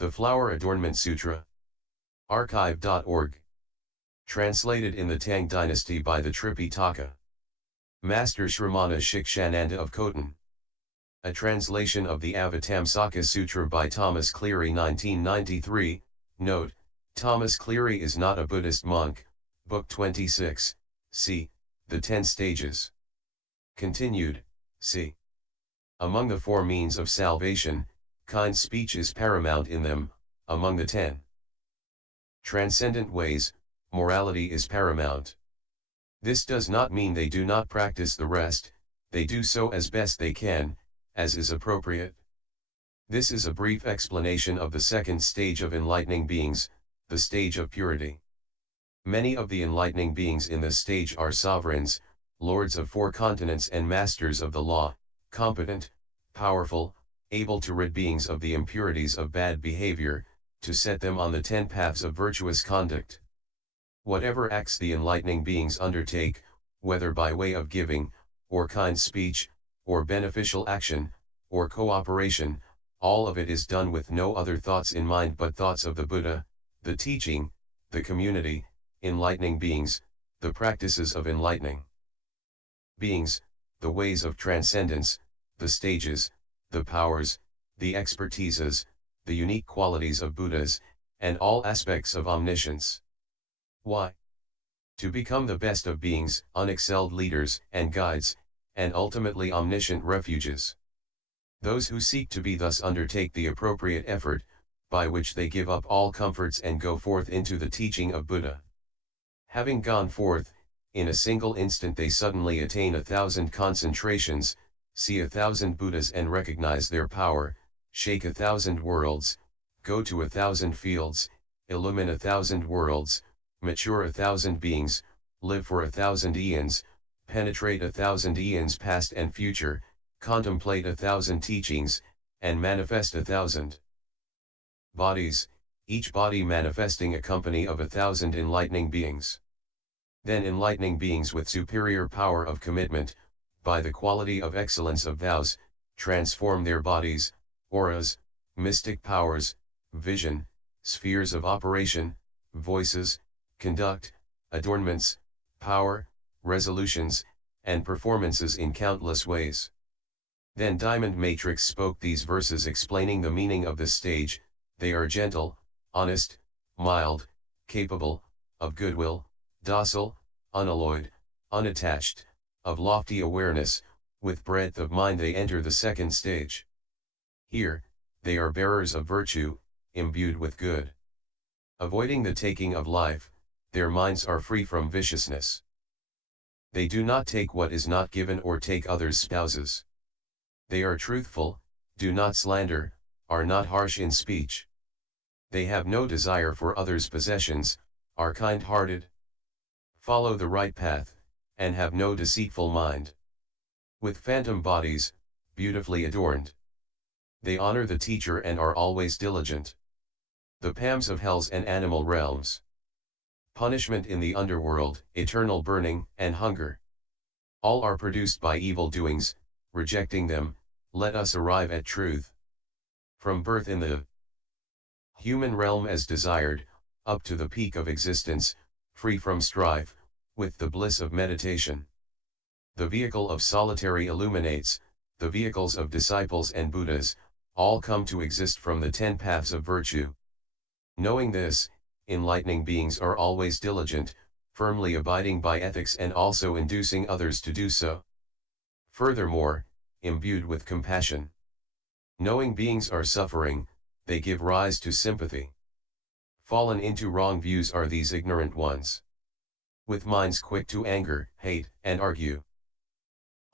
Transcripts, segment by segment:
The Flower Adornment Sutra. Archive.org. Translated in the Tang Dynasty by the Tripitaka. Master Shramana Shikshananda of Khotan. A translation of the Avatamsaka-Sutra by Thomas Cleary 1993. Note, Thomas Cleary is not a Buddhist monk. Book 26, c. The 10 Stages. Continued, c. Among the 4 means of salvation, kind speech is paramount in them. Among the 10 transcendent ways, morality is paramount. This does not mean they do not practice the rest, they do so as best they can, as is appropriate. This is a brief explanation of the 2nd stage of enlightening beings, the stage of purity. Many of the enlightening beings in this stage are sovereigns, lords of 4 continents and masters of the law, competent, powerful, able to rid beings of the impurities of bad behavior, to set them on the 10 paths of virtuous conduct. Whatever acts the enlightening beings undertake, whether by way of giving, or kind speech, or beneficial action, or cooperation, all of it is done with no other thoughts in mind but thoughts of the Buddha, the teaching, the community, enlightening beings, the practices of enlightening beings, the ways of transcendence, the stages, the powers, the expertises, the unique qualities of Buddhas, and all aspects of omniscience. Why? To become the best of beings, unexcelled leaders and guides, and ultimately omniscient refuges. Those who seek to be thus undertake the appropriate effort, by which they give up all comforts and go forth into the teaching of Buddha. Having gone forth, in a single instant they suddenly attain 1,000 concentrations, see 1,000 Buddhas and recognize their power, shake 1,000 worlds, go to 1,000 fields, illumine 1,000 worlds, mature 1,000 beings, live for 1,000 eons, penetrate 1,000 eons past and future, contemplate 1,000 teachings, and manifest 1,000 bodies, each body manifesting a company of 1,000 enlightening beings. Then enlightening beings with superior power of commitment, by the quality of excellence of vows, transform their bodies, auras, mystic powers, vision, spheres of operation, voices, conduct, adornments, power, resolutions, and performances in countless ways. Then Diamond Matrix spoke these verses explaining the meaning of this stage. They are gentle, honest, mild, capable, of goodwill, docile, unalloyed, unattached, of lofty awareness, with breadth of mind they enter the 2nd stage. Here, they are bearers of virtue, imbued with good. Avoiding the taking of life, their minds are free from viciousness. They do not take what is not given or take others' spouses. They are truthful, do not slander, are not harsh in speech. They have no desire for others' possessions, are kind-hearted, follow the right path, and have no deceitful mind. With phantom bodies, beautifully adorned. They honor the teacher and are always diligent. The Pams of hells and animal realms. Punishment in the underworld, eternal burning, and hunger. All are produced by evil doings, rejecting them, let us arrive at truth. From birth in the human realm as desired, up to the peak of existence, free from strife, with the bliss of meditation. The vehicle of solitary illuminates, the vehicles of disciples and Buddhas, all come to exist from the 10 paths of virtue. Knowing this, enlightening beings are always diligent, firmly abiding by ethics and also inducing others to do so. Furthermore, imbued with compassion. Knowing beings are suffering, they give rise to sympathy. Fallen into wrong views are these ignorant ones. With minds quick to anger, hate, and argue.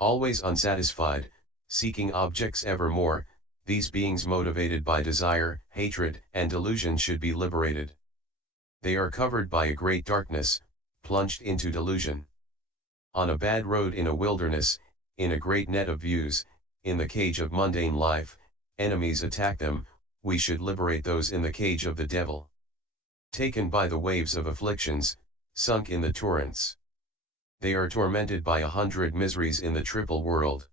Always unsatisfied, seeking objects evermore, these beings motivated by desire, hatred, and delusion should be liberated. They are covered by a great darkness, plunged into delusion. On a bad road in a wilderness, in a great net of views, in the cage of mundane life, enemies attack them, we should liberate those in the cage of the devil. Taken by the waves of afflictions, sunk in the torrents. They are tormented by 100 miseries in the triple world.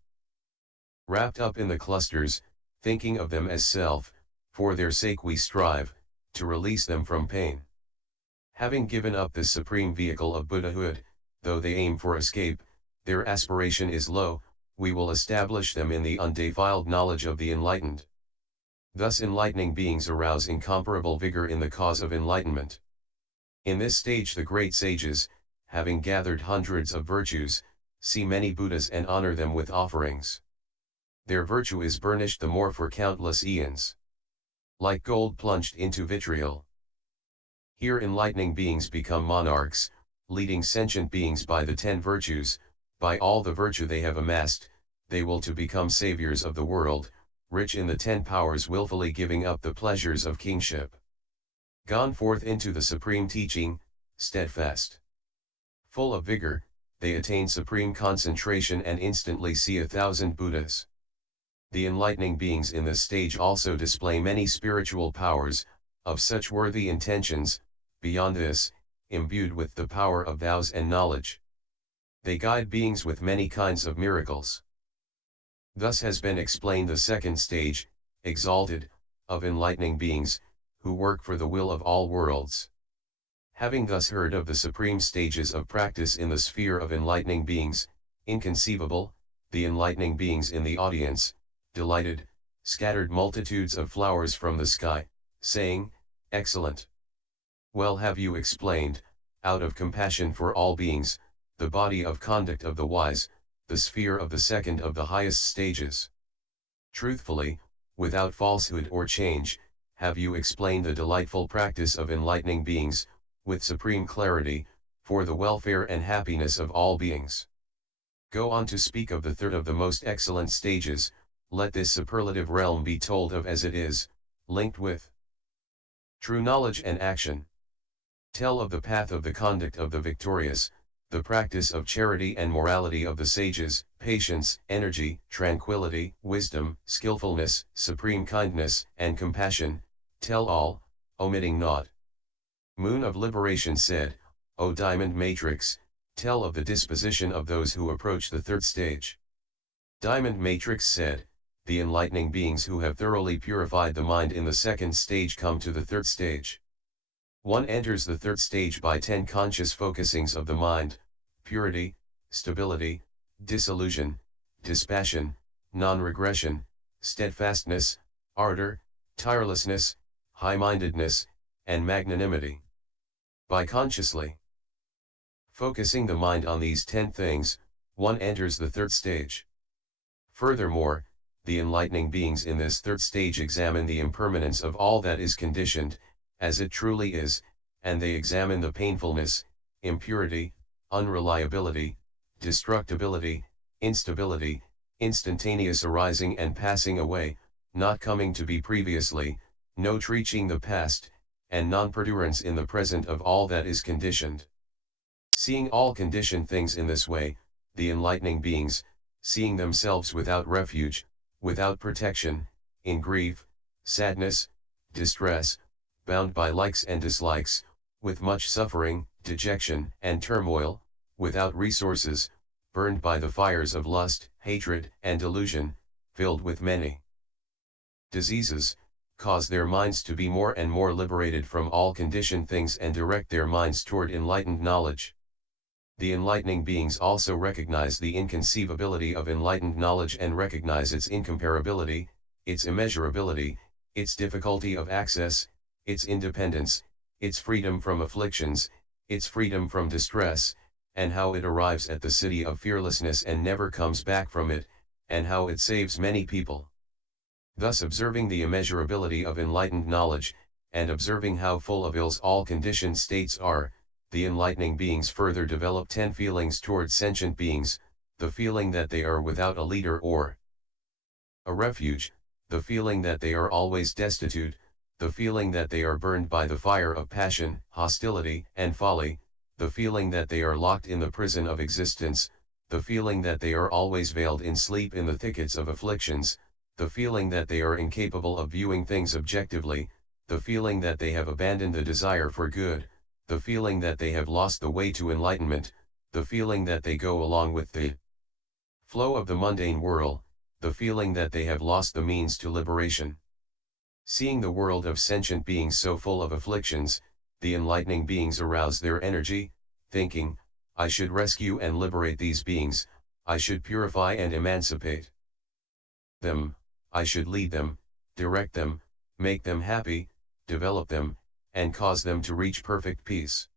Wrapped up in the clusters, thinking of them as self, for their sake we strive, to release them from pain. Having given up this supreme vehicle of Buddhahood, though they aim for escape, their aspiration is low, we will establish them in the undefiled knowledge of the enlightened. Thus enlightening beings arouse incomparable vigor in the cause of enlightenment. In this stage the great sages, having gathered hundreds of virtues, see many Buddhas and honor them with offerings. Their virtue is burnished the more for countless eons, like gold plunged into vitriol. Here enlightening beings become monarchs, leading sentient beings by the 10 virtues, by all the virtue they have amassed, they will to become saviors of the world, rich in the 10 powers willfully giving up the pleasures of kingship. Gone forth into the supreme teaching, steadfast. Full of vigor, they attain supreme concentration and instantly see 1,000 Buddhas. The enlightening beings in this stage also display many spiritual powers, of such worthy intentions, beyond this, imbued with the power of vows and knowledge. They guide beings with many kinds of miracles. Thus has been explained the second stage, exalted, of enlightening beings, who work for the will of all worlds. Having thus heard of the supreme stages of practice in the sphere of enlightening beings, inconceivable, the enlightening beings in the audience, delighted, scattered multitudes of flowers from the sky, saying, "Excellent! Well have you explained, out of compassion for all beings, the body of conduct of the wise, the sphere of the second of the highest stages. Truthfully, without falsehood or change, have you explained the delightful practice of enlightening beings, with supreme clarity, for the welfare and happiness of all beings. Go on to speak of the third of the most excellent stages, let this superlative realm be told of as it is, linked with true knowledge and action. Tell of the path of the conduct of the victorious, the practice of charity and morality of the sages, patience, energy, tranquility, wisdom, skillfulness, supreme kindness, and compassion, tell all, omitting naught. Moon of Liberation said, O Diamond Matrix, tell of the disposition of those who approach the third stage. Diamond Matrix said, the enlightening beings who have thoroughly purified the mind in the second stage come to the third stage. One enters the third stage by 10 conscious focusings of the mind: purity, stability, disillusion, dispassion, non-regression, steadfastness, ardor, tirelessness, high-mindedness, and magnanimity. By consciously focusing the mind on these 10 things, one enters the third stage. Furthermore, the enlightening beings in this third stage examine the impermanence of all that is conditioned, as it truly is, and they examine the painfulness, impurity, unreliability, destructibility, instability, instantaneous arising and passing away, not coming to be previously, no reaching the past, and non-perdurance in the present of all that is conditioned. Seeing all conditioned things in this way, the enlightening beings, seeing themselves without refuge, without protection, in grief, sadness, distress, bound by likes and dislikes, with much suffering, dejection, and turmoil, without resources, burned by the fires of lust, hatred, and delusion, filled with many diseases, cause their minds to be more and more liberated from all conditioned things and direct their minds toward enlightened knowledge. The enlightening beings also recognize the inconceivability of enlightened knowledge and recognize its incomparability, its immeasurability, its difficulty of access, its independence, its freedom from afflictions, its freedom from distress, and how it arrives at the city of fearlessness and never comes back from it, and how it saves many people. Thus observing the immeasurability of enlightened knowledge, and observing how full of ills all conditioned states are, the enlightening beings further develop 10 feelings toward sentient beings: the feeling that they are without a leader or a refuge, the feeling that they are always destitute, the feeling that they are burned by the fire of passion, hostility, and folly, the feeling that they are locked in the prison of existence, the feeling that they are always veiled in sleep in the thickets of afflictions, the feeling that they are incapable of viewing things objectively, the feeling that they have abandoned the desire for good, the feeling that they have lost the way to enlightenment, the feeling that they go along with the flow of the mundane whirl, the feeling that they have lost the means to liberation. Seeing the world of sentient beings so full of afflictions, the enlightening beings arouse their energy, thinking, I should rescue and liberate these beings, I should purify and emancipate them, I should lead them, direct them, make them happy, develop them, and cause them to reach perfect peace.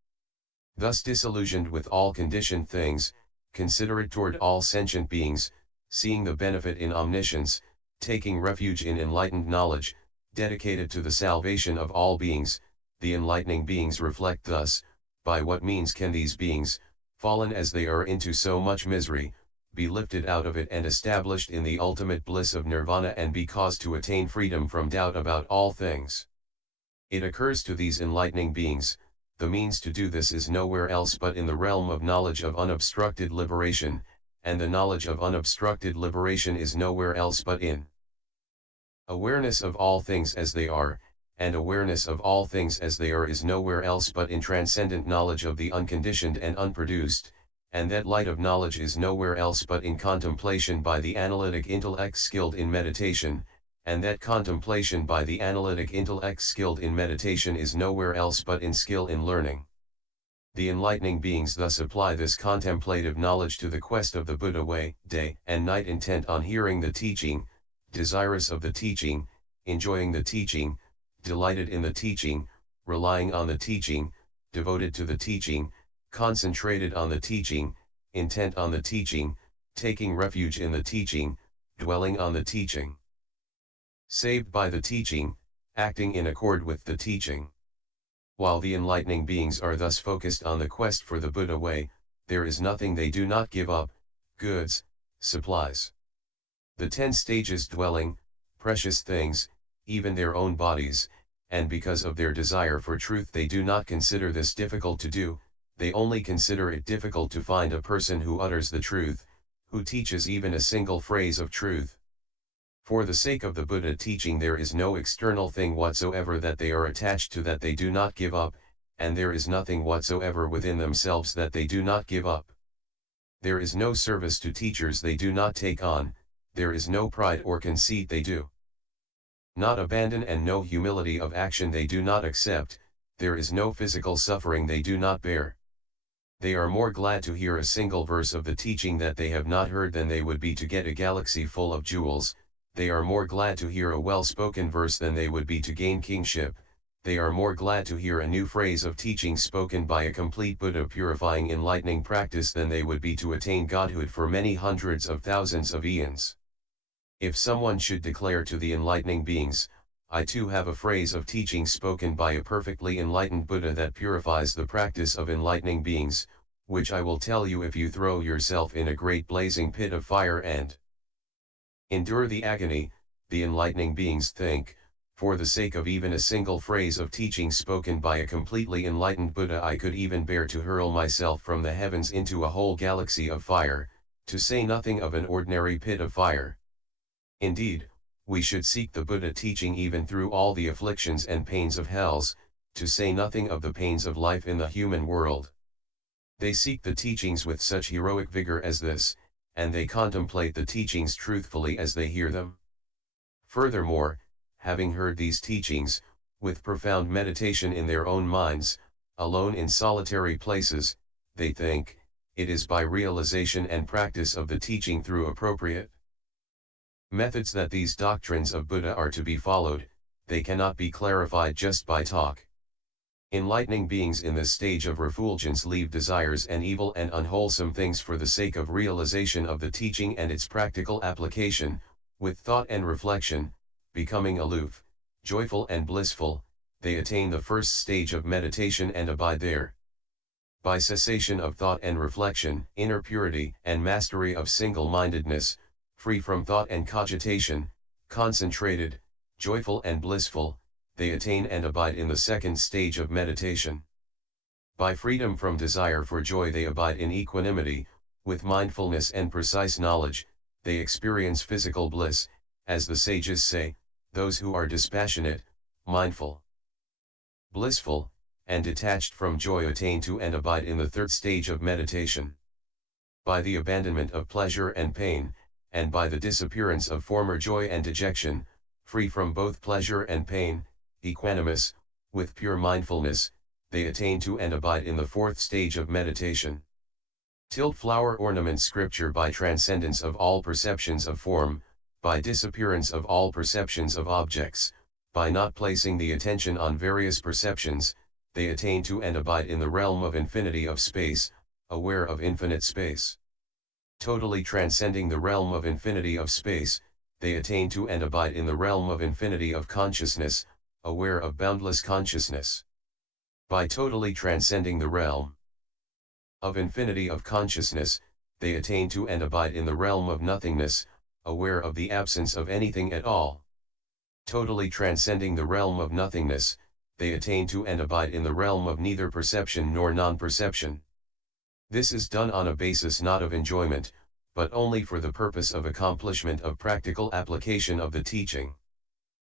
Thus disillusioned with all conditioned things, considerate toward all sentient beings, seeing the benefit in omniscience, taking refuge in enlightened knowledge, dedicated to the salvation of all beings, the enlightening beings reflect thus, by what means can these beings, fallen as they are into so much misery, be lifted out of it and established in the ultimate bliss of nirvana and be caused to attain freedom from doubt about all things. It occurs to these enlightening beings, the means to do this is nowhere else but in the realm of knowledge of unobstructed liberation, and the knowledge of unobstructed liberation is nowhere else but in awareness of all things as they are, and awareness of all things as they are is nowhere else but in transcendent knowledge of the unconditioned and unproduced, and that light of knowledge is nowhere else but in contemplation by the analytic intellect skilled in meditation, and that contemplation by the analytic intellect skilled in meditation is nowhere else but in skill in learning. The enlightening beings thus apply this contemplative knowledge to the quest of the Buddha way, day and night, intent on hearing the teaching, desirous of the teaching, enjoying the teaching, delighted in the teaching, relying on the teaching, devoted to the teaching, concentrated on the teaching, intent on the teaching, taking refuge in the teaching, dwelling on the teaching. Saved by the teaching, acting in accord with the teaching. While the enlightening beings are thus focused on the quest for the Buddha way, there is nothing they do not give up, goods, supplies. The 10 stages dwelling, precious things, even their own bodies, and because of their desire for truth they do not consider this difficult to do, they only consider it difficult to find a person who utters the truth, who teaches even a single phrase of truth. For the sake of the Buddha teaching there is no external thing whatsoever that they are attached to that they do not give up, and there is nothing whatsoever within themselves that they do not give up. There is no service to teachers they do not take on, there is no pride or conceit they do not abandon, and no humility of action they do not accept, there is no physical suffering they do not bear. They are more glad to hear a single verse of the teaching that they have not heard than they would be to get a galaxy full of jewels. They are more glad to hear a well-spoken verse than they would be to gain kingship. They are more glad to hear a new phrase of teaching spoken by a complete Buddha purifying enlightening practice than they would be to attain godhood for many hundreds of thousands of eons. If someone should declare to the enlightening beings, I too have a phrase of teaching spoken by a perfectly enlightened Buddha that purifies the practice of enlightening beings, which I will tell you if you throw yourself in a great blazing pit of fire and endure the agony, the enlightening beings think, for the sake of even a single phrase of teaching spoken by a completely enlightened Buddha I could even bear to hurl myself from the heavens into a whole galaxy of fire, to say nothing of an ordinary pit of fire. Indeed, we should seek the Buddha teaching even through all the afflictions and pains of hells, to say nothing of the pains of life in the human world. They seek the teachings with such heroic vigor as this, and they contemplate the teachings truthfully as they hear them. Furthermore, having heard these teachings, with profound meditation in their own minds, alone in solitary places, they think, it is by realization and practice of the teaching through appropriate methods that these doctrines of Buddha are to be followed, they cannot be clarified just by talk. Enlightening beings in this stage of refulgence leave desires and evil and unwholesome things for the sake of realization of the teaching and its practical application, with thought and reflection, becoming aloof, joyful and blissful, they attain the first stage of meditation and abide there. By cessation of thought and reflection, inner purity and mastery of single-mindedness, free from thought and cogitation, concentrated, joyful and blissful, they attain and abide in the second stage of meditation. By freedom from desire for joy they abide in equanimity, with mindfulness and precise knowledge, they experience physical bliss, as the sages say, those who are dispassionate, mindful, blissful, and detached from joy attain to and abide in the third stage of meditation. By the abandonment of pleasure and pain, and by the disappearance of former joy and dejection, free from both pleasure and pain, equanimous, with pure mindfulness, they attain to and abide in the fourth stage of meditation. Flower ornament scripture by transcendence of all perceptions of form, by disappearance of all perceptions of objects, by not placing the attention on various perceptions, they attain to and abide in the realm of infinity of space, aware of infinite space. Totally transcending the realm of infinity of space, they attain to and abide in the realm of infinity of consciousness, aware of boundless consciousness. By totally transcending the realm of infinity of consciousness, they attain to and abide in the realm of nothingness, aware of the absence of anything at all. Totally transcending the realm of nothingness, they attain to and abide in the realm of neither perception nor non-perception. This is done on a basis not of enjoyment, but only for the purpose of accomplishment of practical application of the teaching.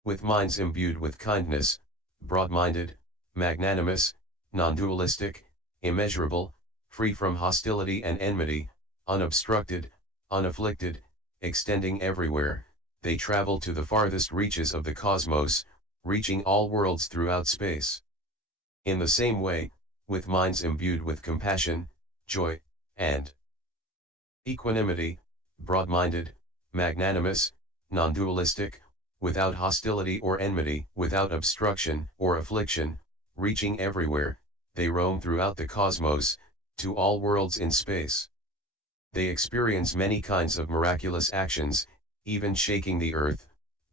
With minds imbued with kindness, broad-minded, magnanimous, non-dualistic, immeasurable, free from hostility and enmity, unobstructed, unafflicted, extending everywhere, they travel to the farthest reaches of the cosmos, reaching all worlds throughout space. In the same way, with minds imbued with compassion, joy, and equanimity, broad-minded, magnanimous, non-dualistic, without hostility or enmity, without obstruction or affliction, reaching everywhere, they roam throughout the cosmos, to all worlds in space. They experience many kinds of miraculous actions, even shaking the earth.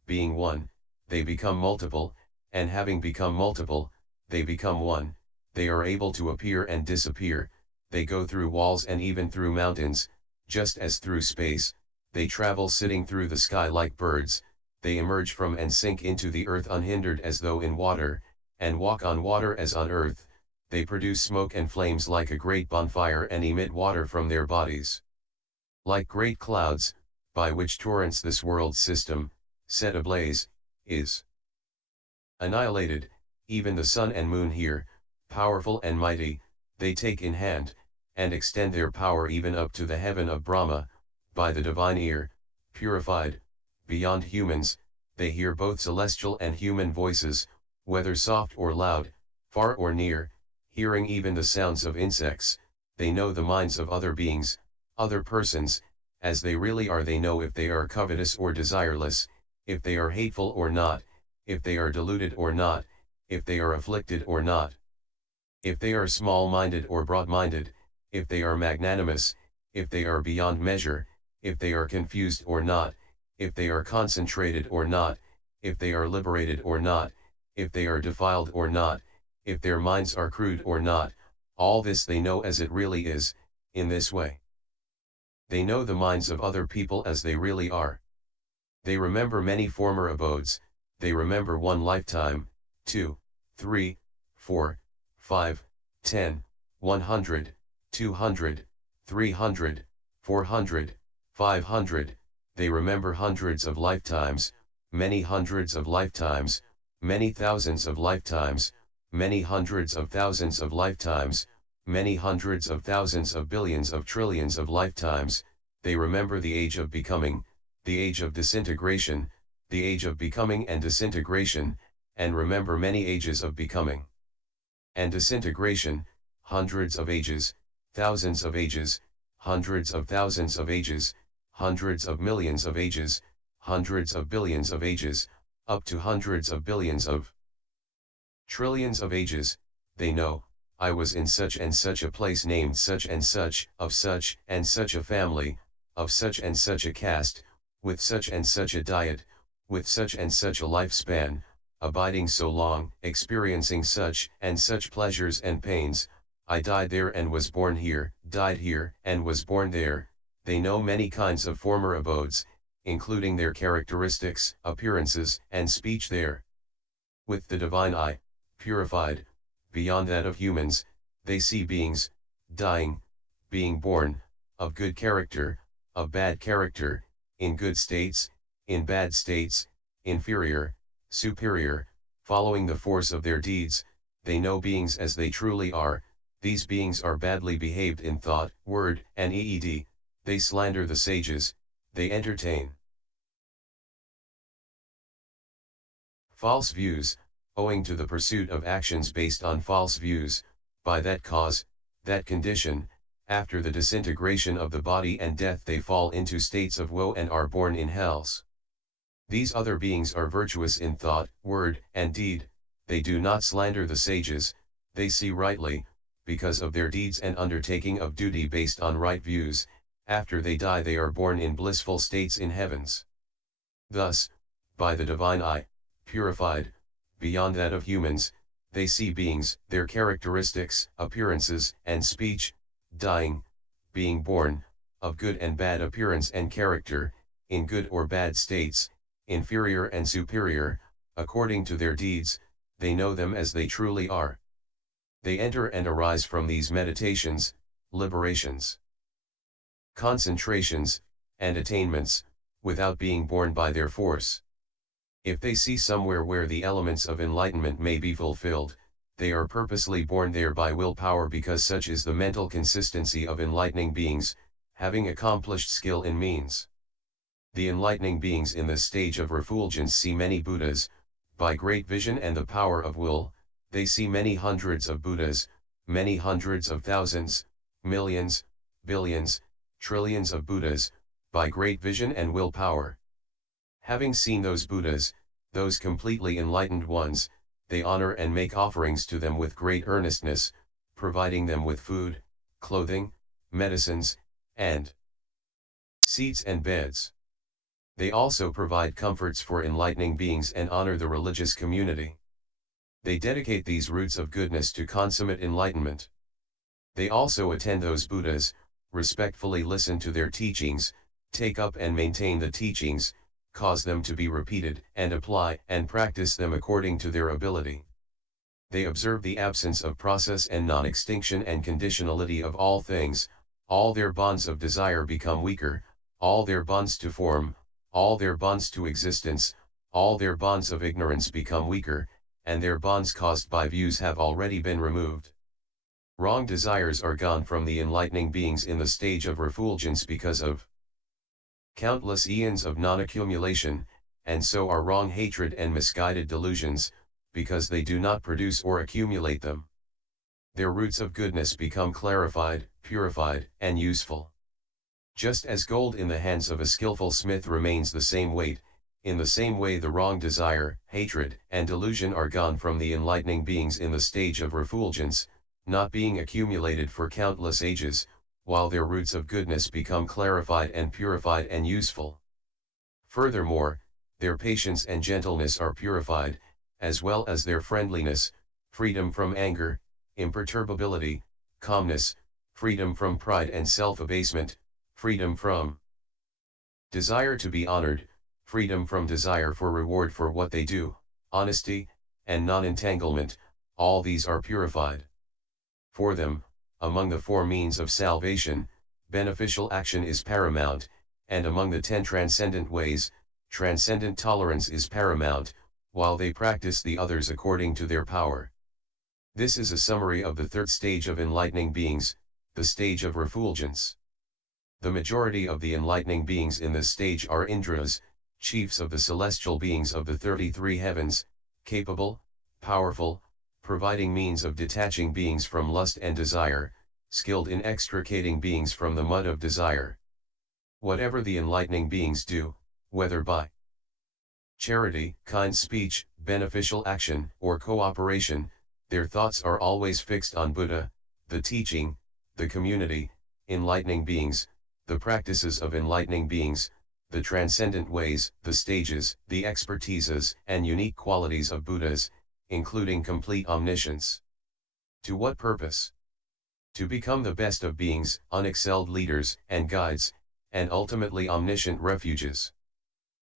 Being one, they become multiple, and having become multiple, they become one. They are able to appear and disappear, they go through walls and even through mountains, just as through space, they travel sitting through the sky like birds, they emerge from and sink into the earth unhindered as though in water, and walk on water as on earth, they produce smoke and flames like a great bonfire and emit water from their bodies. Like great clouds, by which torrents this world system, set ablaze, is annihilated, even the sun and moon here, powerful and mighty, they take in hand, and extend their power even up to the heaven of Brahma, by the divine ear, purified, beyond humans, they hear both celestial and human voices, whether soft or loud, far or near, hearing even the sounds of insects, they know the minds of other beings, other persons, as they really are. They know if they are covetous or desireless, if they are hateful or not, if they are deluded or not, if they are afflicted or not, if they are small-minded or broad-minded, if they are magnanimous, if they are beyond measure, if they are confused or not, if they are concentrated or not, if they are liberated or not, if they are defiled or not, if their minds are crude or not, all this they know as it really is. In this way, they know the minds of other people as they really are. They remember many former abodes, they remember one lifetime, 2, 3, 4, 5, 10, 100, 200, 300, 400, 500, they remember hundreds of lifetimes, many hundreds of lifetimes, many thousands of lifetimes, many hundreds of thousands of lifetimes, many hundreds of thousands of billions of trillions of lifetimes. They remember the age of becoming, the age of disintegration, the age of becoming and disintegration, and remember many ages of becoming and disintegration, hundreds of ages, thousands of ages, hundreds of thousands of ages, hundreds of millions of ages, hundreds of billions of ages, up to hundreds of billions of trillions of ages. They know, I was in such and such a place named such and such, of such and such a family, of such and such a caste, with such and such a diet, with such and such a lifespan, abiding so long, experiencing such and such pleasures and pains. I died there and was born here, died here and was born there. They know many kinds of former abodes, including their characteristics, appearances, and speech there. With the divine eye, purified, beyond that of humans, they see beings, dying, being born, of good character, of bad character, in good states, in bad states, inferior, superior, following the force of their deeds. They know beings as they truly are. These beings are badly behaved in thought, word, and deed. They slander the sages, they entertain False views, owing to the pursuit of actions based on false views, by that cause, that condition, after the disintegration of the body and death they fall into states of woe and are born in hells. These other beings are virtuous in thought, word, and deed, they do not slander the sages, they see rightly, because of their deeds and undertaking of duty based on right views, after they die they are born in blissful states in heavens. Thus, by the divine eye, purified, beyond that of humans, they see beings, their characteristics, appearances, and speech, dying, being born, of good and bad appearance and character, in good or bad states, inferior and superior, according to their deeds, they know them as they truly are. They enter and arise from these meditations, liberations, concentrations, and attainments, without being born by their force. If they see somewhere where the elements of enlightenment may be fulfilled, they are purposely born there by willpower, because such is the mental consistency of enlightening beings, having accomplished skill in means. The enlightening beings in this stage of refulgence see many Buddhas, by great vision and the power of will, they see many hundreds of Buddhas, many hundreds of thousands, millions, billions, trillions of Buddhas, by great vision and willpower. Having seen those Buddhas, those completely enlightened ones, they honor and make offerings to them with great earnestness, providing them with food, clothing, medicines, and seats and beds. They also provide comforts for enlightening beings and honor the religious community. They dedicate these roots of goodness to consummate enlightenment. They also attend those Buddhas, respectfully listen to their teachings, take up and maintain the teachings, cause them to be repeated, and apply and practice them according to their ability. They observe the absence of process and non-extinction and conditionality of all things, all their bonds of desire become weaker, all their bonds to form, all their bonds to existence, all their bonds of ignorance become weaker, and their bonds caused by views have already been removed. Wrong desires are gone from the enlightening beings in the stage of refulgence because of countless eons of non-accumulation, and so are wrong hatred and misguided delusions, because they do not produce or accumulate them. Their roots of goodness become clarified, purified, and useful. Just as gold in the hands of a skillful smith remains the same weight, in the same way the wrong desire, hatred, and delusion are gone from the enlightening beings in the stage of refulgence, not being accumulated for countless ages, while their roots of goodness become clarified and purified and useful. Furthermore, their patience and gentleness are purified, as well as their friendliness, freedom from anger, imperturbability, calmness, freedom from pride and self-abasement, freedom from desire to be honored, freedom from desire for reward for what they do, honesty, and non-entanglement, all these are purified. For them, among the 4 means of salvation, beneficial action is paramount, and among the 10 transcendent ways, transcendent tolerance is paramount, while they practice the others according to their power. This is a summary of the 3rd stage of enlightening beings, the stage of refulgence. The majority of the enlightening beings in this stage are Indras, chiefs of the celestial beings of the 33 heavens, capable, powerful, providing means of detaching beings from lust and desire, skilled in extricating beings from the mud of desire. Whatever the enlightening beings do, whether by charity, kind speech, beneficial action, or cooperation, their thoughts are always fixed on Buddha, the teaching, the community, enlightening beings, the practices of enlightening beings, the transcendent ways, the stages, the expertises, and unique qualities of Buddhas, including complete omniscience. To what purpose? To become the best of beings, unexcelled leaders and guides, and ultimately omniscient refuges.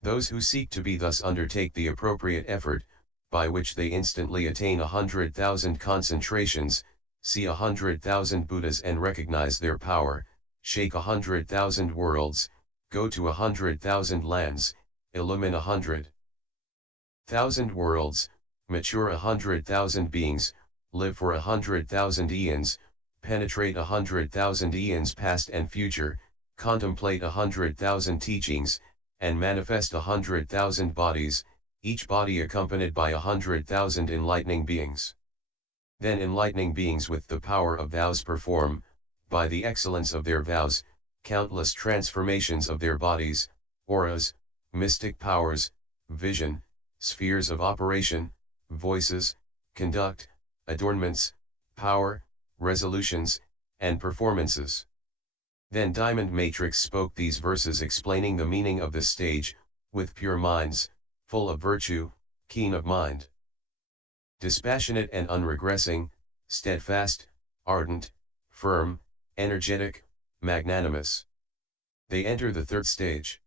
Those who seek to be thus undertake the appropriate effort, by which they instantly attain 100,000 concentrations, see 100,000 Buddhas and recognize their power, shake 100,000 worlds, go to 100,000 lands, illumine 100,000 worlds, mature 100,000 beings, live for 100,000 eons, penetrate 100,000 eons past and future, contemplate 100,000 teachings, and manifest 100,000 bodies, each body accompanied by 100,000 enlightening beings. Then enlightening beings with the power of vows perform, by the excellence of their vows, countless transformations of their bodies, auras, mystic powers, vision, spheres of operation, voices, conduct, adornments, power, resolutions, and performances. Then Diamond Matrix spoke these verses explaining the meaning of the stage, with pure minds, full of virtue, keen of mind, dispassionate and unregressing, steadfast, ardent, firm, energetic, magnanimous. They enter the third stage.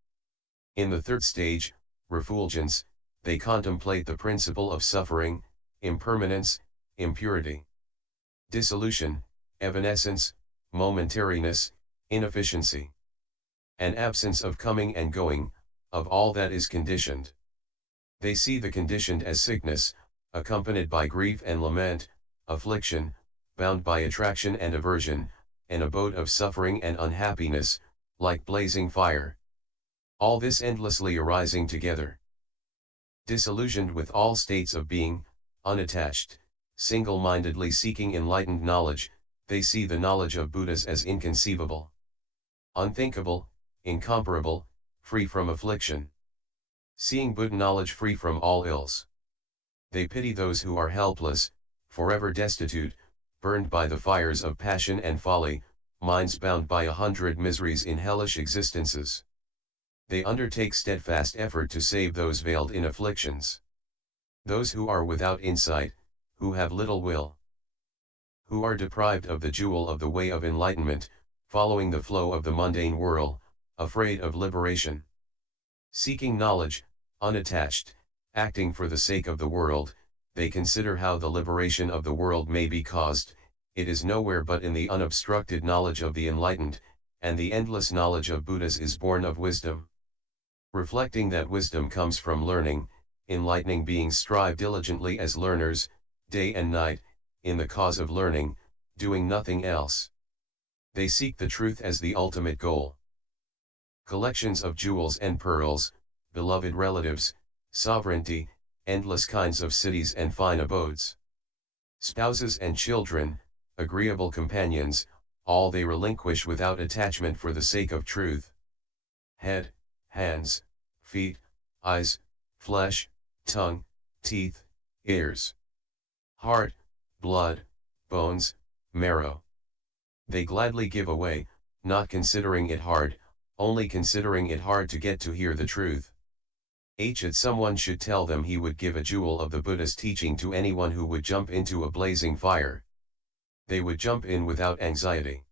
In the third stage, Refulgence, they contemplate the principle of suffering, impermanence, impurity, dissolution, evanescence, momentariness, inefficiency, and absence of coming and going, of all that is conditioned. They see the conditioned as sickness, accompanied by grief and lament, affliction, bound by attraction and aversion, an abode of suffering and unhappiness, like blazing fire. All this endlessly arising together. Disillusioned with all states of being, unattached, single-mindedly seeking enlightened knowledge, they see the knowledge of Buddhas as inconceivable, unthinkable, incomparable, free from affliction. Seeing Buddha knowledge free from all ills. They pity those who are helpless, forever destitute, burned by the fires of passion and folly, minds bound by 100 miseries in hellish existences. They undertake steadfast effort to save those veiled in afflictions. Those who are without insight, who have little will, who are deprived of the jewel of the way of enlightenment, following the flow of the mundane whirl, afraid of liberation. Seeking knowledge, unattached, acting for the sake of the world, they consider how the liberation of the world may be caused. It is nowhere but in the unobstructed knowledge of the enlightened, and the endless knowledge of Buddhas is born of wisdom. Reflecting that wisdom comes from learning, enlightening beings strive diligently as learners, day and night, in the cause of learning, doing nothing else. They seek the truth as the ultimate goal. Collections of jewels and pearls, beloved relatives, sovereignty, endless kinds of cities and fine abodes, spouses and children, agreeable companions, all they relinquish without attachment for the sake of truth. Head, hands, feet, eyes, flesh, tongue, teeth, ears, heart, blood, bones, marrow. They gladly give away, not considering it hard, only considering it hard to get to hear the truth. If someone should tell them he would give a jewel of the Buddha's teaching to anyone who would jump into a blazing fire, they would jump in without anxiety.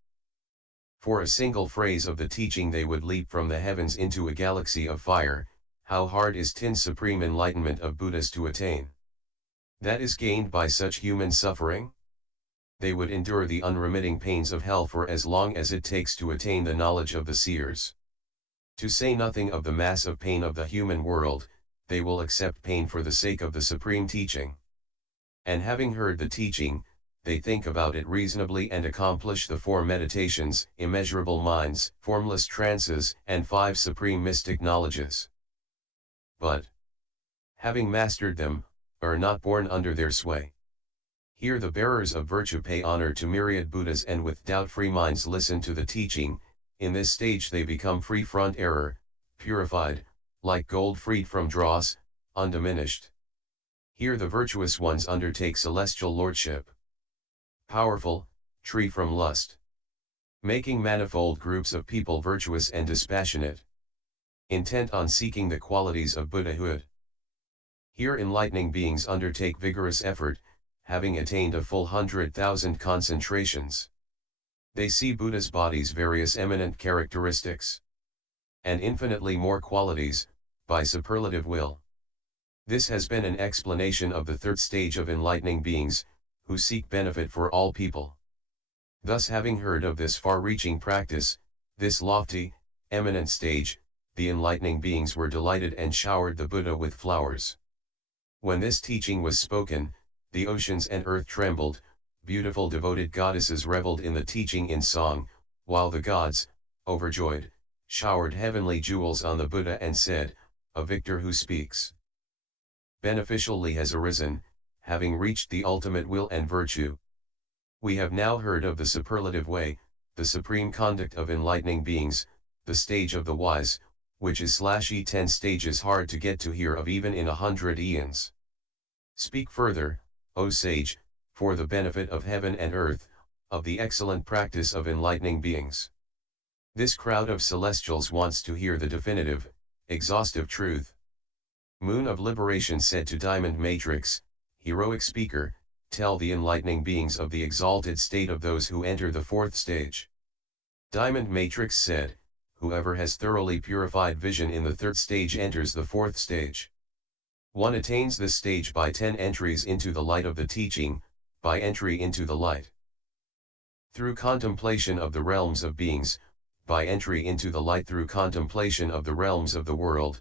For a single phrase of the teaching they would leap from the heavens into a galaxy of fire. How hard is tin supreme enlightenment of Buddhas to attain? That is gained by such human suffering? They would endure the unremitting pains of hell for as long as it takes to attain the knowledge of the seers. To say nothing of the mass of pain of the human world, they will accept pain for the sake of the supreme teaching. And having heard the teaching, they think about it reasonably and accomplish the 4 meditations, immeasurable minds, formless trances, and 5 supreme mystic knowledges. But, having mastered them, are not born under their sway. Here the bearers of virtue pay honor to myriad Buddhas and with doubt-free minds listen to the teaching. In this stage they become free from error, purified, like gold freed from dross, undiminished. Here the virtuous ones undertake celestial lordship. Powerful, free from lust. Making manifold groups of people virtuous and dispassionate. Intent on seeking the qualities of Buddhahood. Here enlightening beings undertake vigorous effort, having attained a full 100,000 concentrations. They see Buddha's body's various eminent characteristics, and infinitely more qualities, by superlative will. This has been an explanation of the third stage of enlightening beings, who seek benefit for all people. Thus having heard of this far-reaching practice, this lofty, eminent stage, the enlightening beings were delighted and showered the Buddha with flowers. When this teaching was spoken, the oceans and earth trembled. Beautiful devoted goddesses reveled in the teaching in song, while the gods, overjoyed, showered heavenly jewels on the Buddha and said, "A victor who speaks." beneficially has arisen, having reached the ultimate will and virtue. We have now heard of the superlative way, the supreme conduct of enlightening beings, the stage of the wise, which is /10 stages hard to get to hear of even in 100 eons. Speak further, O sage, for the benefit of heaven and earth, of the excellent practice of enlightening beings. This crowd of celestials wants to hear the definitive, exhaustive truth. Moon of Liberation said to Diamond Matrix, heroic speaker, tell the enlightening beings of the exalted state of those who enter the fourth stage. Diamond Matrix said, whoever has thoroughly purified vision in the third stage enters the fourth stage. One attains this stage by 10 entries into the light of the teaching, by entry into the light. Through contemplation of the realms of beings, by entry into the light through contemplation of the realms of the world,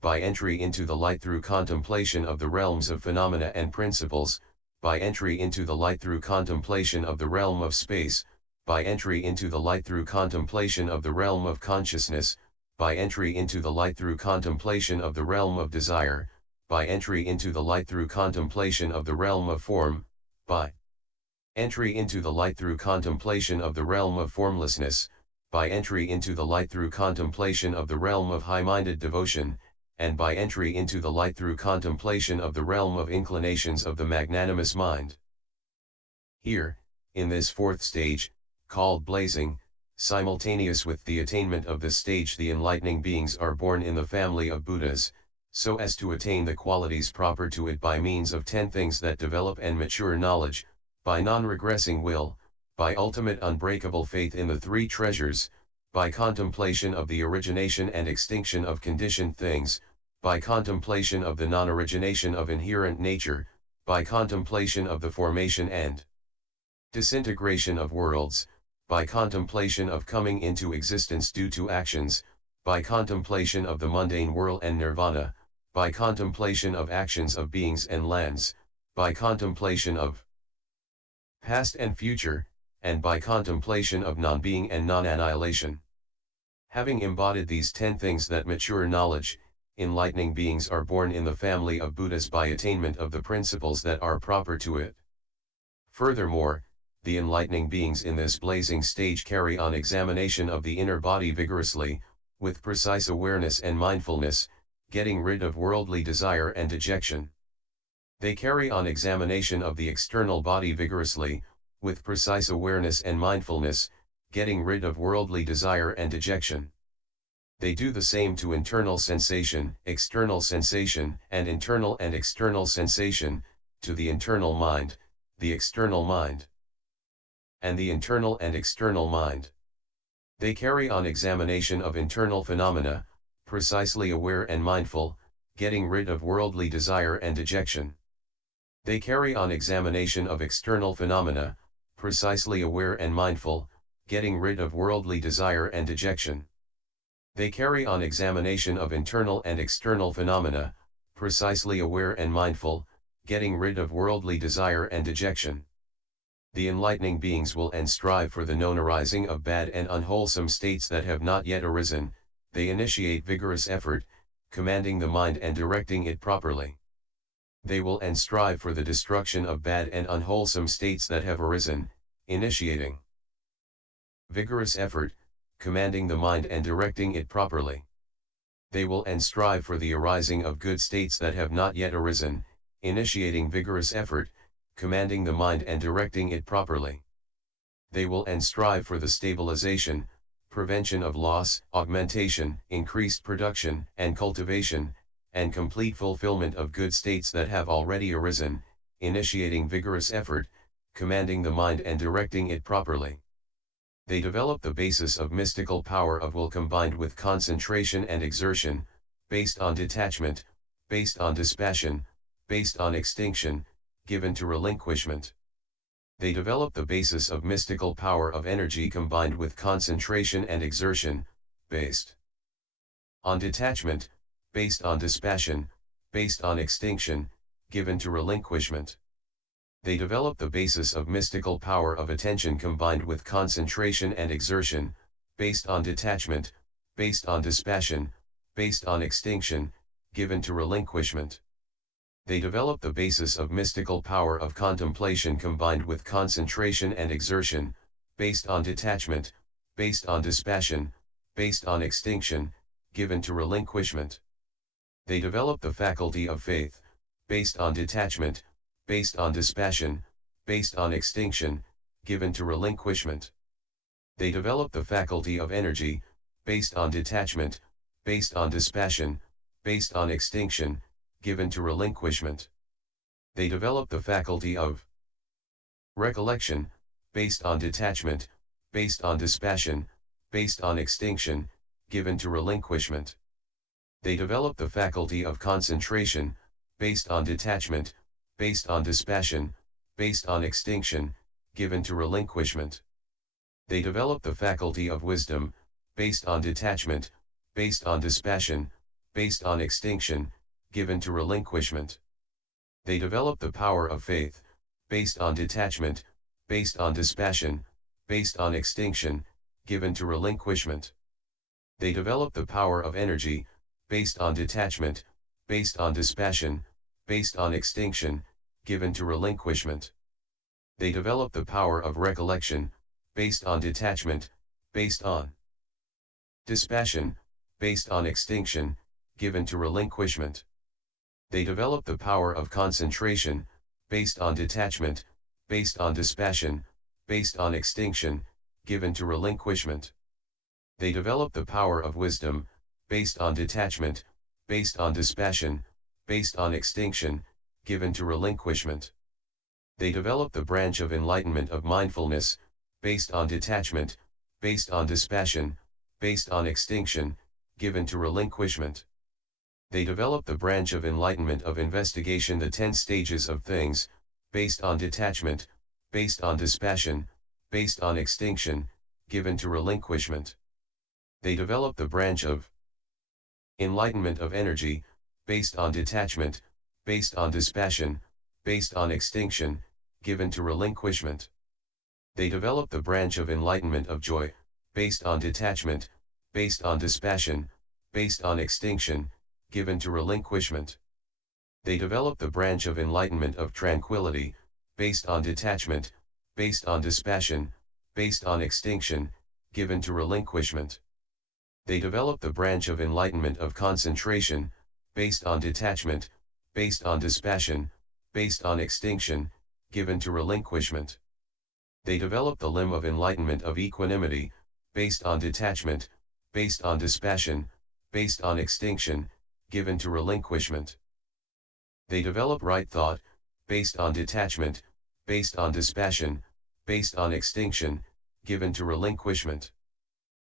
by entry into the light through contemplation of the realms of phenomena and principles, by entry into the light through contemplation of the realm of space, by entry into the light through contemplation of the realm of consciousness, by entry into the light through contemplation of the realm of desire, by entry into the light through contemplation of the realm of form, by entry into the light through contemplation of the realm of formlessness, by entry into the light through contemplation of the realm of high-minded devotion, and by entry into the light through contemplation of the realm of inclinations of the magnanimous mind. Here, in this fourth stage, called blazing, simultaneous with the attainment of this stage the enlightening beings are born in the family of Buddhas, so as to attain the qualities proper to it by means of 10 things that develop and mature knowledge, by non-regressing will, by ultimate unbreakable faith in the 3 treasures, by contemplation of the origination and extinction of conditioned things, by contemplation of the non-origination of inherent nature, by contemplation of the formation and disintegration of worlds, by contemplation of coming into existence due to actions, by contemplation of the mundane world and nirvana, by contemplation of actions of beings and lands, by contemplation of past and future, and by contemplation of non-being and non-annihilation. Having embodied these 10 things that mature knowledge, enlightening beings are born in the family of Buddhas by attainment of the principles that are proper to it. Furthermore, the enlightening beings in this blazing stage carry on examination of the inner body vigorously, with precise awareness and mindfulness, getting rid of worldly desire and dejection. They carry on examination of the external body vigorously, with precise awareness and mindfulness, getting rid of worldly desire and dejection. They do the same to internal sensation, and internal and external sensation, to the internal mind, the external mind, and the internal and external mind. They carry on examination of internal phenomena, precisely aware and mindful, getting rid of worldly desire and dejection. They carry on examination of external phenomena, precisely aware and mindful, getting rid of worldly desire and dejection. They carry on examination of internal and external phenomena, precisely aware and mindful, getting rid of worldly desire and dejection. The enlightening beings will and strive for the known arising of bad and unwholesome states that have not yet arisen. They initiate vigorous effort, commanding the mind and directing it properly. They will and strive for the destruction of bad and unwholesome states that have arisen, initiating vigorous effort, commanding the mind and directing it properly. They will and strive for the arising of good states that have not yet arisen, initiating vigorous effort, commanding the mind and directing it properly. They will and strive for the stabilization, prevention of loss, augmentation, increased production and cultivation, and complete fulfillment of good states that have already arisen, initiating vigorous effort, commanding the mind and directing it properly. They develop the basis of mystical power of will combined with concentration and exertion, based on detachment, based on dispassion, based on extinction, given to relinquishment. They develop the basis of mystical power of energy combined with concentration and exertion, based on detachment, based on dispassion, based on extinction, given to relinquishment. They develop the basis of mystical power of attention combined with concentration and exertion, based on detachment, based on dispassion, based on extinction, given to relinquishment. They develop the basis of mystical power of contemplation combined with concentration and exertion, based on detachment, based on dispassion, based on extinction, given to relinquishment. They develop the faculty of faith, based on detachment, based on dispassion, based on extinction, given to relinquishment. They develop the faculty of energy, based on detachment, based on dispassion, based on extinction, given to relinquishment. They develop the faculty of recollection, based on detachment, based on dispassion, based on extinction, given to relinquishment. They develop the faculty of concentration, based on detachment, based on dispassion, based on extinction, given to relinquishment. They develop the faculty of wisdom, based on detachment, based on dispassion, based on extinction, given to relinquishment. They develop the power of faith, based on detachment, based on dispassion, based on extinction, given to relinquishment. They develop the power of energy, based on detachment, based on dispassion, based on extinction, given to relinquishment. They develop the power of recollection, based on detachment, based on dispassion, based on extinction, given to relinquishment. They develop the power of concentration, based on detachment, based on dispassion, based on extinction, given to relinquishment. They develop the power of wisdom, based on detachment, based on dispassion, based on extinction, given to relinquishment. They develop the branch of enlightenment of mindfulness, based on detachment, based on dispassion, based on extinction, given to relinquishment. They develop the branch of enlightenment of investigation, the 10 stages of things, based on detachment, based on dispassion, based on extinction, given to relinquishment. They develop the branch of enlightenment of energy, based on detachment, based on dispassion, based on extinction, given to relinquishment. They develop the branch of enlightenment of joy, based on detachment, based on dispassion, based on extinction, given to relinquishment. They develop the branch of enlightenment of tranquility, based on detachment, based on dispassion, based on extinction, given to relinquishment. They develop the branch of enlightenment of concentration, based on detachment, based on dispassion, based on extinction, given to relinquishment. They develop the limb of enlightenment of equanimity, based on detachment, based on dispassion, based on extinction, given to relinquishment. They develop right thought, based on detachment, based on dispassion, based on extinction, given to relinquishment.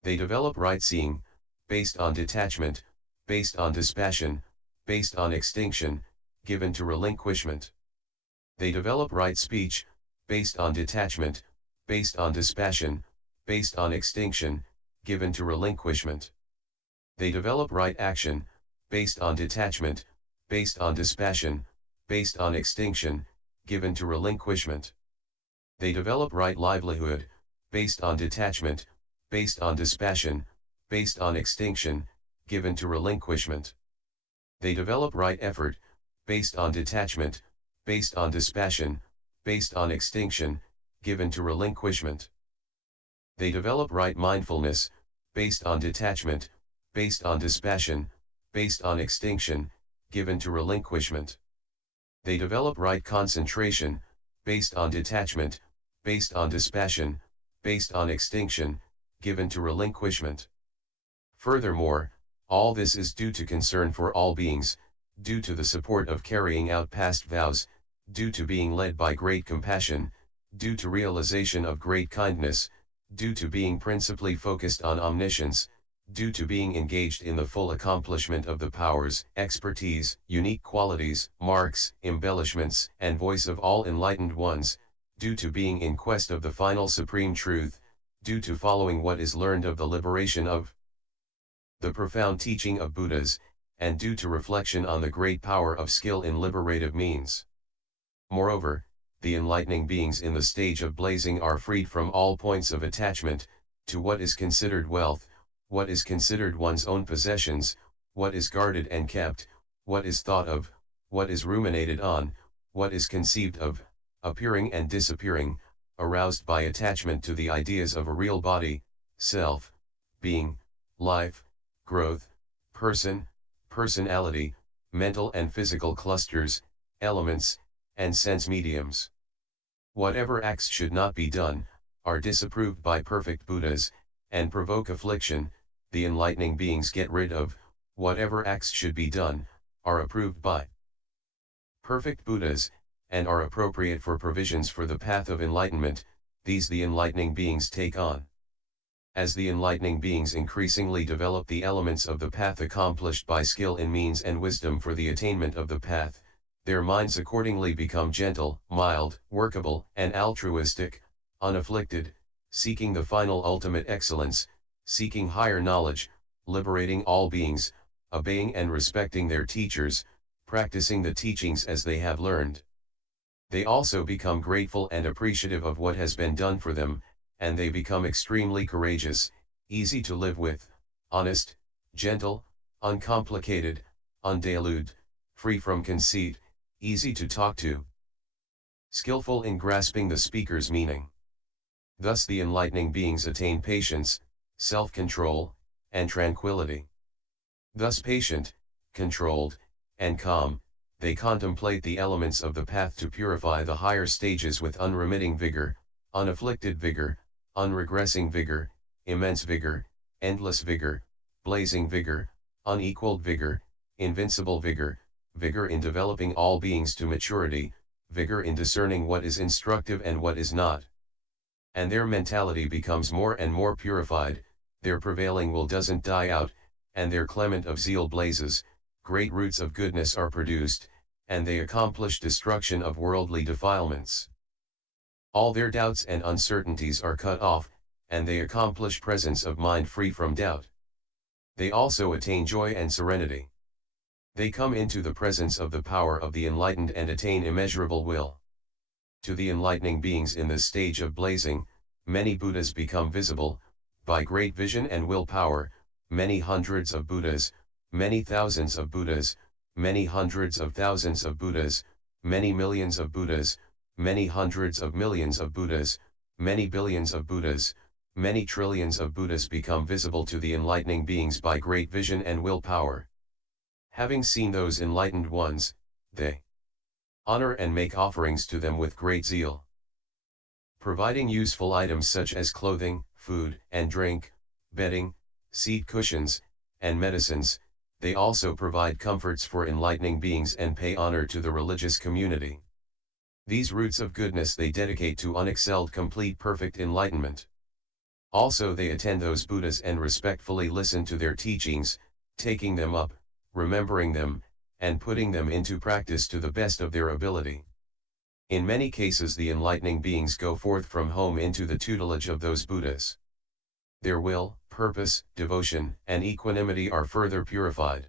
They develop right seeing, based on detachment, based on dispassion, based on extinction, given to relinquishment. They develop right speech, based on detachment, based on dispassion, based on extinction, given to relinquishment. They develop right action, based on detachment, based on dispassion, based on extinction, given to relinquishment. They develop right livelihood, based on detachment, based on dispassion, based on extinction, given to relinquishment. They develop right effort, based on detachment, based on dispassion, based on extinction, given to relinquishment. They develop right mindfulness, based on detachment, based on dispassion, based on extinction, given to relinquishment. They develop right concentration, based on detachment, based on dispassion, based on extinction, given to relinquishment. Furthermore, all this is due to concern for all beings, due to the support of carrying out past vows, due to being led by great compassion, due to realization of great kindness, due to being principally focused on omniscience, due to being engaged in the full accomplishment of the powers, expertise, unique qualities, marks, embellishments, and voice of all enlightened ones, due to being in quest of the final supreme truth, due to following what is learned of the liberation of the profound teaching of Buddhas, and due to reflection on the great power of skill in liberative means. Moreover, the enlightening beings in the stage of blazing are freed from all points of attachment, to what is considered wealth, what is considered one's own possessions, what is guarded and kept, what is thought of, what is ruminated on, what is conceived of, appearing and disappearing, aroused by attachment to the ideas of a real body, self, being, life, growth, person, personality, mental and physical clusters, elements, and sense mediums. Whatever acts should not be done, are disapproved by perfect Buddhas, and provoke affliction, the enlightening beings get rid of. Whatever acts should be done, are approved by perfect Buddhas, and are appropriate for provisions for the path of enlightenment. These the enlightening beings take on. As the enlightening beings increasingly develop the elements of the path accomplished by skill in means and wisdom for the attainment of the path, their minds accordingly become gentle, mild, workable, and altruistic, unafflicted, seeking the final ultimate excellence, seeking higher knowledge, liberating all beings, obeying and respecting their teachers, practicing the teachings as they have learned. They also become grateful and appreciative of what has been done for them, and they become extremely courageous, easy to live with, honest, gentle, uncomplicated, undeluded, free from conceit, easy to talk to, skillful in grasping the speaker's meaning. Thus the enlightening beings attain patience, self-control, and tranquility. Thus patient, controlled, and calm, they contemplate the elements of the path to purify the higher stages with unremitting vigor, unafflicted vigor, unregressing vigor, immense vigor, endless vigor, blazing vigor, unequaled vigor, invincible vigor, vigor in developing all beings to maturity, vigor in discerning what is instructive and what is not. And their mentality becomes more and more purified, their prevailing will doesn't die out, and their clement of zeal blazes, great roots of goodness are produced, and they accomplish destruction of worldly defilements. All their doubts and uncertainties are cut off, and they accomplish presence of mind free from doubt. They also attain joy and serenity. They come into the presence of the power of the enlightened and attain immeasurable will. To the enlightening beings in this stage of blazing, many Buddhas become visible, by great vision and willpower, many hundreds of Buddhas, many thousands of Buddhas, many hundreds of thousands of Buddhas, many millions of Buddhas, many hundreds of millions of Buddhas, many billions of Buddhas, many trillions of Buddhas become visible to the enlightening beings by great vision and willpower. Having seen those enlightened ones, they honor and make offerings to them with great zeal. Providing useful items such as clothing, food and drink, bedding, seat cushions, and medicines, they also provide comforts for enlightening beings and pay honor to the religious community. These roots of goodness they dedicate to unexcelled complete perfect enlightenment. Also they attend those Buddhas and respectfully listen to their teachings, taking them up, remembering them, and putting them into practice to the best of their ability. In many cases the enlightening beings go forth from home into the tutelage of those Buddhas. Their will, purpose, devotion, and equanimity are further purified.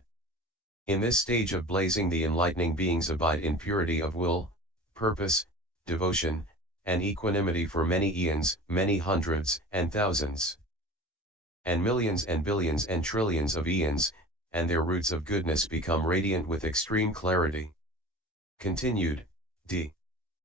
In this stage of blazing the enlightening beings abide in purity of will, purpose, devotion, and equanimity for many eons, many hundreds and thousands, and millions and billions and trillions of eons, and their roots of goodness become radiant with extreme clarity. Continued, D.